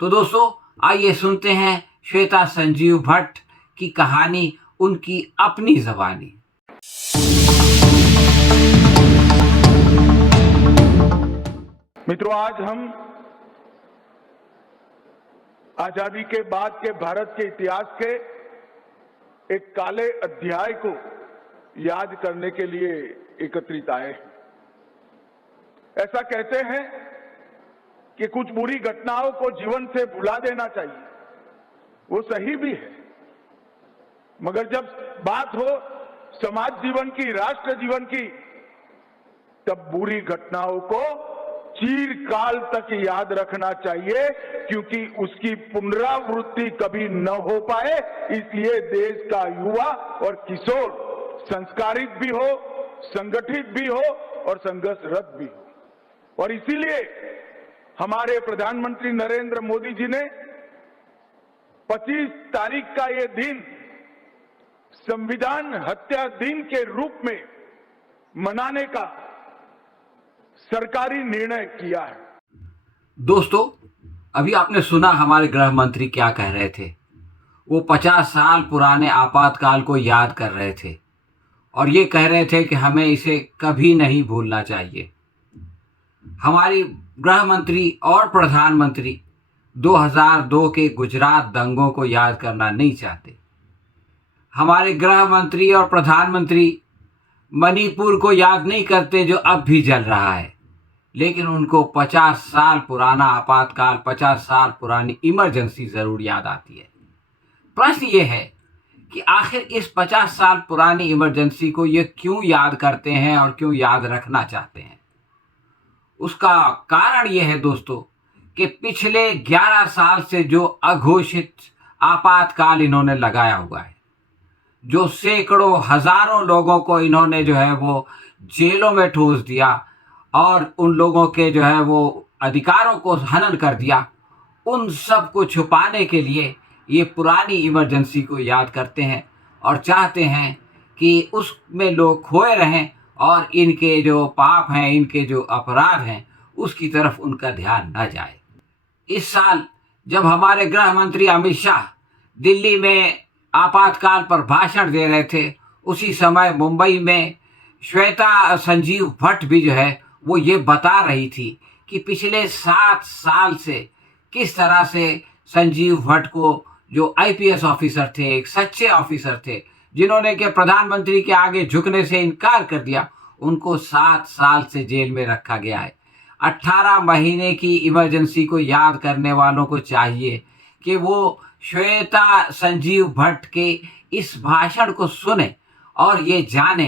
तो दोस्तों आइए सुनते हैं श्वेता संजीव भट्ट की कहानी, उनकी अपनी ज़बानी। मित्रों, आज हम आजादी के बाद के भारत के इतिहास के एक काले अध्याय को याद करने के लिए एकत्रित आए हैं। ऐसा कहते हैं कि कुछ बुरी घटनाओं को जीवन से भुला देना चाहिए, वो सही भी है, मगर जब बात हो समाज जीवन की, राष्ट्र जीवन की, तब बुरी घटनाओं को चिरकाल तक याद रखना चाहिए, क्योंकि उसकी पुनरावृत्ति कभी न हो पाए। इसलिए देश का युवा और किशोर संस्कारित भी हो, संगठित भी हो और संघर्षरत भी हो। और इसीलिए हमारे प्रधानमंत्री नरेंद्र मोदी जी ने 25 तारीख का ये दिन संविधान हत्या दिन के रूप में मनाने का सरकारी निर्णय किया है। दोस्तों, अभी आपने सुना हमारे गृह मंत्री क्या कह रहे थे। वो 50 साल पुराने आपातकाल को याद कर रहे थे और ये कह रहे थे कि हमें इसे कभी नहीं भूलना चाहिए। हमारी गृह मंत्री और प्रधानमंत्री 2002 के गुजरात दंगों को याद करना नहीं चाहते। हमारे गृह मंत्री और प्रधानमंत्री मणिपुर को याद नहीं करते जो अब भी जल रहा है, लेकिन उनको 50 साल पुराना आपातकाल, 50 साल पुरानी इमरजेंसी ज़रूर याद आती है। प्रश्न ये है कि आखिर इस 50 साल पुरानी इमरजेंसी को ये क्यों याद करते हैं और क्यों याद रखना चाहते हैं। उसका कारण ये है दोस्तों कि पिछले 11 साल से जो अघोषित आपातकाल इन्होंने लगाया हुआ है, जो सैकड़ों हजारों लोगों को इन्होंने जो है वो जेलों में ठूस दिया और उन लोगों के जो है वो अधिकारों को हनन कर दिया, उन सब को छुपाने के लिए ये पुरानी इमरजेंसी को याद करते हैं और चाहते हैं कि उसमें लोग खोए रहें और इनके जो पाप हैं, इनके जो अपराध हैं, उसकी तरफ उनका ध्यान न जाए। इस साल जब हमारे गृह मंत्री अमित शाह दिल्ली में आपातकाल पर भाषण दे रहे थे, उसी समय मुंबई में श्वेता संजीव भट्ट भी जो है वो ये बता रही थी कि पिछले 7 साल से किस तरह से संजीव भट्ट को, जो IPS ऑफिसर थे, एक सच्चे ऑफिसर थे, जिन्होंने के प्रधानमंत्री के आगे झुकने से इनकार कर दिया, उनको 7 साल से जेल में रखा गया है। 18 महीने की इमरजेंसी को याद करने वालों को चाहिए कि वो श्वेता संजीव भट्ट के इस भाषण को सुने और ये जाने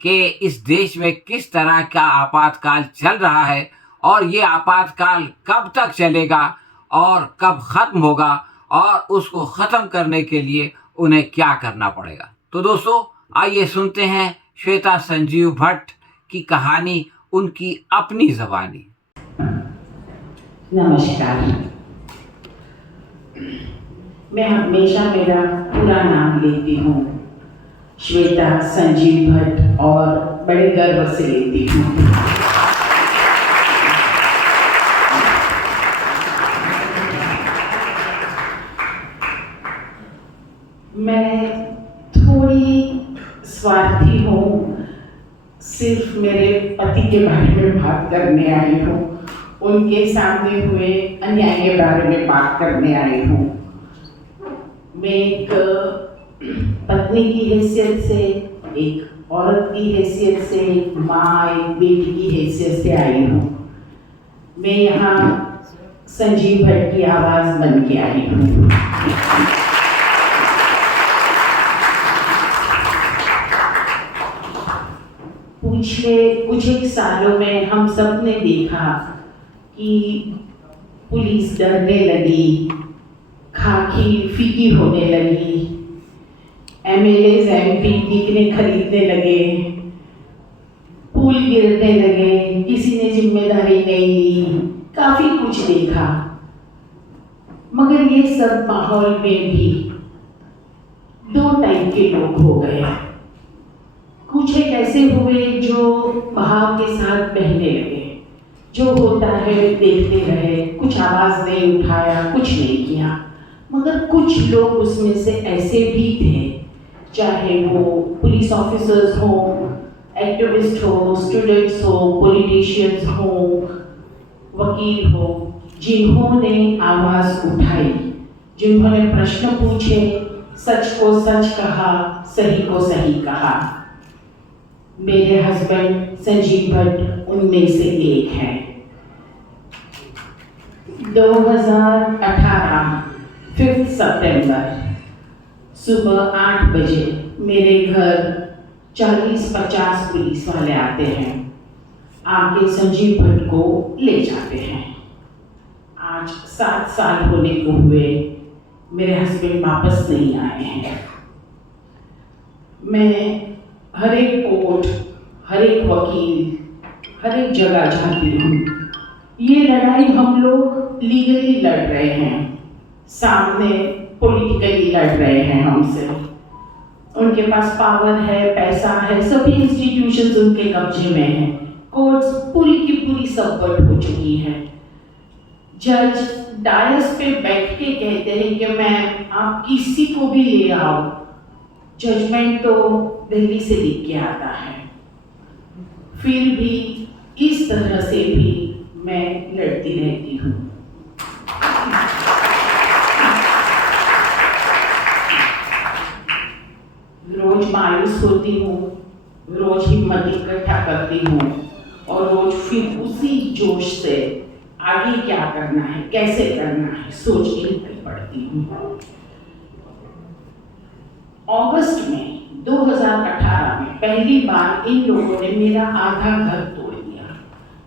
कि इस देश में किस तरह का आपातकाल चल रहा है और ये आपातकाल कब तक चलेगा और कब खत्म होगा और उसको ख़त्म करने के लिए उन्हें क्या करना पड़ेगा। तो दोस्तों आइए सुनते हैं श्वेता संजीव भट्ट की कहानी, उनकी अपनी ज़बानी। नमस्कार। मैं हमेशा मेरा पूरा नाम लेती हूँ, श्वेता संजीव भट्ट, और बड़े गर्व से लेती हूँ। मैं थोड़ी स्वार्थी हूँ, सिर्फ मेरे पति के बारे में बात करने आई हूँ, उनके सामने हुए अन्याय के बारे में बात करने आई हूँ। मैं एक पत्नी की हैसियत से, एक औरत की हैसियत से, एक माँ, एक बेटी की हैसियत से आई हूँ। मैं यहाँ संजीव भट्ट की आवाज़ बन के आई हूँ। पिछले कुछ एक सालों में हम सब ने देखा कि पुलिस डरने लगी, खाकी फीकी होने लगी, MLAs MP दिखने खरीदने लगे, पुल गिरने लगे, किसी ने जिम्मेदारी नहीं ली, काफी कुछ देखा। मगर ये सब माहौल में भी 2 टाइप के लोग हो गए। कुछ एक ऐसे हुए जो बहाव के साथ बहने लगे, जो होता है देखते रहे, कुछ आवाज़ नहीं उठाया, कुछ नहीं किया। मगर कुछ लोग उसमें से ऐसे भी थे, चाहे वो पुलिस ऑफिसर्स हो, एक्टिविस्ट हो, स्टूडेंट्स हो, पॉलिटिशियंस हो, वकील हो, जिन्होंने आवाज़ उठाई, जिन्होंने प्रश्न पूछे, सच को सच कहा, सही को सही कहा। मेरे हस्बैंड संजीव भट्ट उनमें से एक हैं। 2018 5 सितंबर सुबह 8 बजे मेरे घर 40-50 पुलिस वाले आते हैं, आके संजीव भट्ट को ले जाते हैं। आज 7 साल होने को हुए, मेरे हस्बैंड वापस नहीं आए हैं। मैं हर एक कोर्ट, हर एक वकील, हर एक जगह जाती हूँ। ये लड़ाई हम लोग लीगली लड़ रहे हैं, सामने पॉलिटिकली लड़ रहे हैं हमसे। उनके पास पावर है, पैसा है, सभी इंस्टीट्यूशंस उनके कब्जे में हैं। कोर्ट्स पूरी की पूरी सबवट हो चुकी है। जज डायस पे बैठ के कहते हैं कि मैं आप किसी को भी ले आओ, जजमेंट तो दिल्ली से लिख के आता है। फिर भी इस तरह से भी मैं लड़ती रहती हूँ। रोज मायूस होती हूँ, रोज हिम्मत इकट्ठा करती हूँ और रोज फिर उसी जोश से आगे क्या करना है, कैसे करना है, सोच के निकल पड़ती हूँ। अगस्त में 2018 में पहली बार इन लोगों ने मेरा आधा घर तोड़ दिया।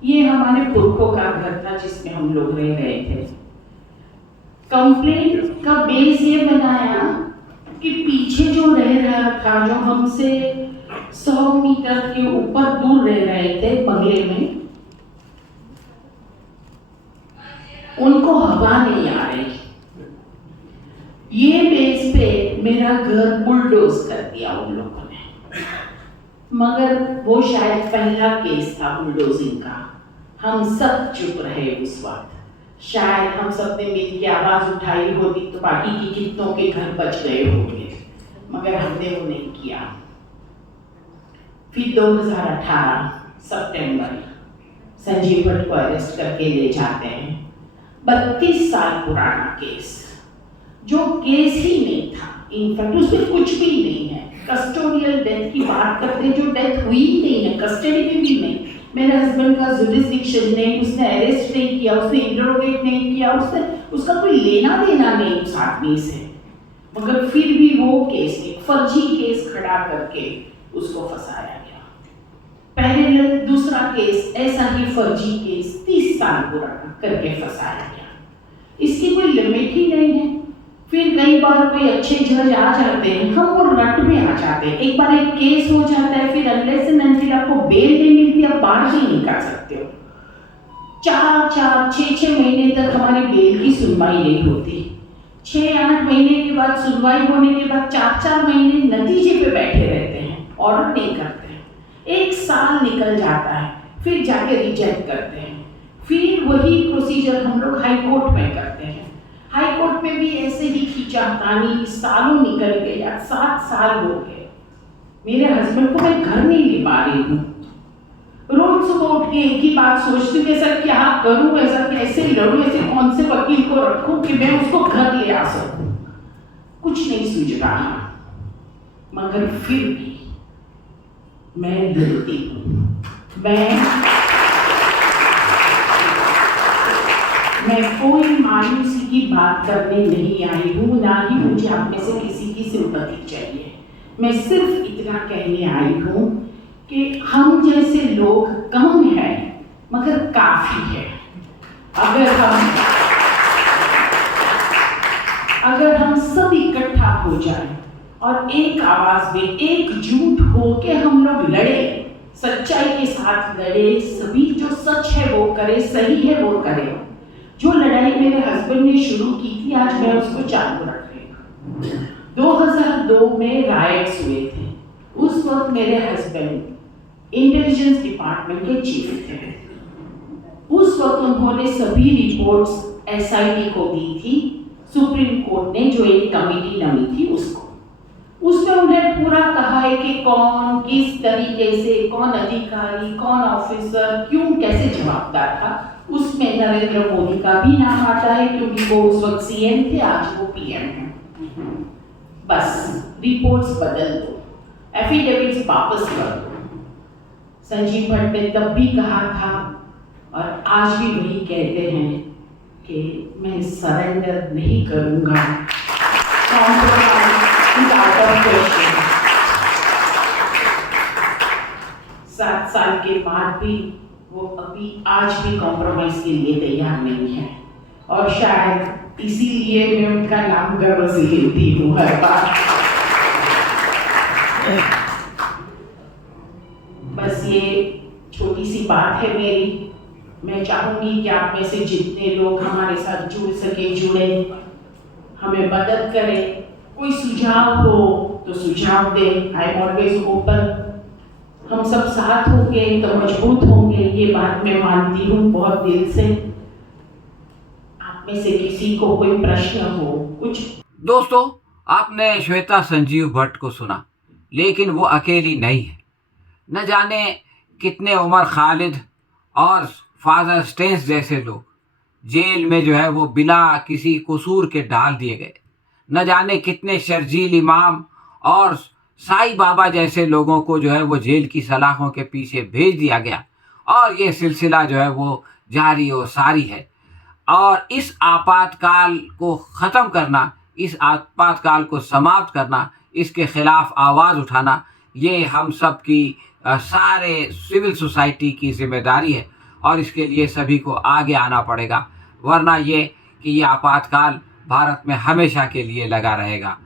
ये हमारे पुरखों का घर था जिसमें हम लोग रह रहे थे। कंप्लेंट का बेस ये बनाया कि पीछे जो रह रहा था, जो हमसे 100 मीटर के ऊपर दूर रह रहे थे बंगले में, उनको हवा नहीं आ रही। ये बेस पे मेरा घर बुलडोज कर दिया उन लोगों ने। मगर वो शायद पहला केस था बुलडोजिंग का। हम सब चुप रहे उस वक्त। शायद हम सब ने मिलकर आवाज उठाई होती तो बाकी की कितनों के घर बच गए होंगे, मगर हमने वो नहीं किया। फिर 2018 सितंबर संजीव भट्ट को अरेस्ट करके ले जाते हैं। 32 साल पुराना केस, जो केस ही नहीं था, इनफैक्ट उसमें कुछ भी नहीं है। कस्टोडियल डेथ की बात करते हैं, जो डेथ हुई ही नहीं है, कस्टडी में भी नहीं। मेरे हस्बैंड का जुरिसडिक्शन नहीं, उसने अरेस्ट नहीं किया, उसने इंटरोगेट नहीं किया, उसका कोई लेना देना नहीं उस आदमी से। मगर फिर भी वो केस, एक फर्जी केस खड़ा करके उसको फंसाया गया। पहले दूसरा केस ऐसा ही फर्जी केस 30 साल पुराना करके फंसाया गया। इसकी कोई लिमिट ही नहीं है। फिर कई बार कोई अच्छे जज आ जाते हैं, हम वो रट में आ जाते हैं। एक बार एक केस हो जाता है, फिर अनलेस एंड अनटिल आपको बेल नहीं मिलती, आप बाहर ही नहीं कर सकते हो। 4-4, 6-6 महीने तक हमारी बेल की सुनवाई नहीं होती। 6-8 महीने के बाद सुनवाई होने के बाद 4-4 महीने नतीजे पे बैठे रहते हैं, ऑर्डर नहीं करते हैं। 1 साल निकल जाता है, फिर जाके रिजेक्ट करते हैं। फिर वही प्रोसीजर हम लोग हाई कोर्ट में करते हैं। हाई कोर्ट में भी ऐसे ही खींचातानी, सालों निकल गए, 7 साल हो गए। मेरे हस्बैंड को मैं घर नहीं ले पा रही हूँ। रोज सुबह उठ के एक ही बात सोचती हूँ कि ऐसा क्या करूँ, ऐसा कैसे लड़ूँ, ऐसे कौन से वकील को रखूँ कि मैं उसको घर ले आ सकूँ। कुछ नहीं सूझ रहा, मगर फिर भी मैं लड़ती हूँ। मैं कोई मायूसी की बात करने नहीं आई हूँ, ना ही मुझे आप में से किसी की सिंपैथी चाहिए। मैं सिर्फ इतना कहने आई हूँ कि हम जैसे लोग कम हैं, मगर काफी है। अगर हम सब इकट्ठा हो जाएं और एक आवाज में एकजुट हो के हम लोग लड़े, सच्चाई के साथ लड़े, सभी जो सच है वो करे, सही है वो करे। जो लड़ाई मेरे हस्बैंड ने शुरू की थी, आज मैं उसको चालू रख रही हूँ। 2002 में राइट्स हुए थे। उस वक्त मेरे हस्बैंड इंटेलिजेंस डिपार्टमेंट के चीफ थे। उस वक्त उन्होंने सभी रिपोर्ट्स एसआईटी को दी थी, सुप्रीम कोर्ट ने जो एक कमेटी नमी थी उसको। उसमें उन्हें पूरा कहा है कि कौन किस तरीके से, कौन अधिकारी, कौन ऑफिसर, क्यों, कैसे जवाबदार था। उसमें नरेंद्र मोदी का भी नाम आता है क्योंकि वो उस वक्त सीएम थे, आज वो पीएम हैं। बस रिपोर्ट्स बदल दो, एफिडेविट्स वापस कर दो। संजीव भट्ट ने तब भी कहा था और आज भी वही कहते हैं कि मैं सरेंडर नहीं करूंगा। 7 साल के बाद भी वो अभी आज भी कॉम्प्रोमाइज के लिए तैयार नहीं है, और शायद इसीलिए मैं उनका नाम गर्व से लेती हूँ हर बार। बस ये छोटी सी बात है मेरी। मैं चाहूंगी कि आप में से जितने लोग हमारे साथ जुड़ सके जुड़े, हमें मदद करें। कोई सुझाव हो तो सुझाव दें, आई एम ऑलवेज ओपन। हम सब साथ होंगे तो मजबूत होंगे, ये बात मैं मानती हूँ बहुत दिल से। आप में से किसी को कोई प्रश्न हो कुछ? दोस्तों, आपने श्वेता संजीव भट्ट को सुना, लेकिन वो अकेली नहीं है। न जाने कितने उमर खालिद और फादर स्टेन्स जैसे लोग जेल में जो है वो बिना किसी कसूर के डाल दिए गए। न जाने कितने शर्जील इमाम और साईं बाबा जैसे लोगों को जो है वो जेल की सलाखों के पीछे भेज दिया गया, और ये सिलसिला जो है वो जारी और सारी है। और इस आपातकाल को ख़त्म करना, इस आपातकाल को समाप्त करना, इसके खिलाफ आवाज़ उठाना, ये हम सब की सारे सिविल सोसाइटी की जिम्मेदारी है, और इसके लिए सभी को आगे आना पड़ेगा, वरना ये कि ये आपातकाल भारत में हमेशा के लिए लगा रहेगा।